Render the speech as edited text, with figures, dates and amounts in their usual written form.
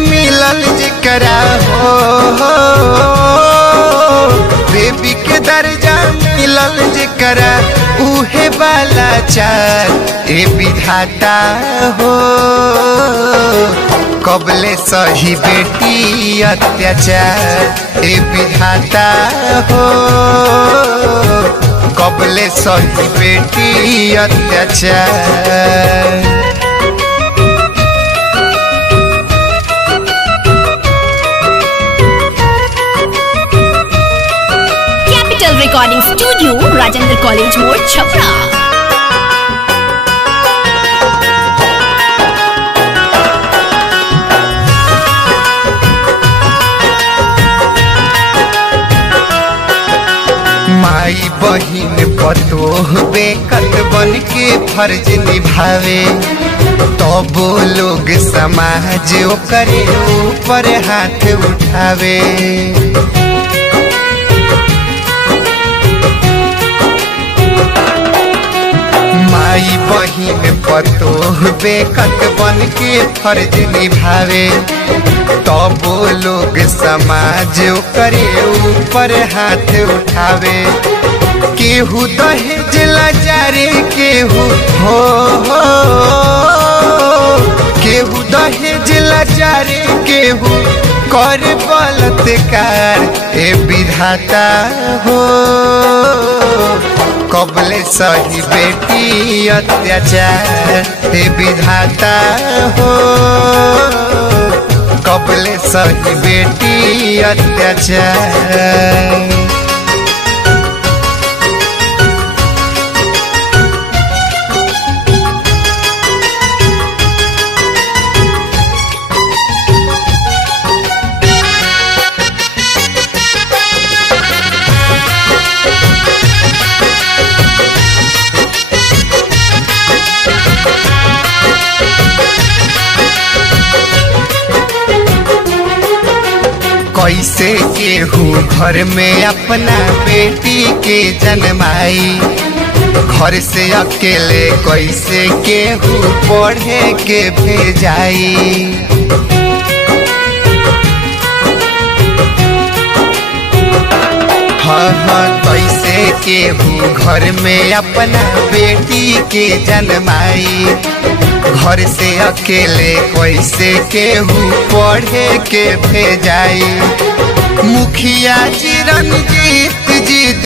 मिलल जेकरा हो, बेबी के दर्जा मिलल जेकरा उहे वाला चार। ए विधाता हो कबले सही बेटी अत्याचार। ए विधाता हो कबले सही बेटी अत्याचार। रिकॉर्डिंग स्टूडियो राजेंद्र कॉलेज मोड़ छपरा। माई बहिन पतोह बेकत बन के फर्ज निभावे, तब लोग समाज ओकरे ऊपर हाथ उठावे। माई बहिन पतोह बेकत बन के फर्ज निभावे, तब लोग समाज ओकरे ऊपर हाथ उठावे। केहू दहेज लाचारे केहू हो, केहू दहेज लाचारे केहू कर बलात्कार। ए विधाता हो कबले सही बेटी अत्याचार। ए विधाता हो कबले सही बेटी अत्याचार। कैसे केहू घर में अपना बेटी के जन्माई, घर से अकेले कैसे केहू पढ़े के भेजाई। हाँ कैसे केहू घर में अपना बेटी के जन्माई, घर से अकेले कैसे केहू पढ़े के भेजाई। मुखिया जी रणजीत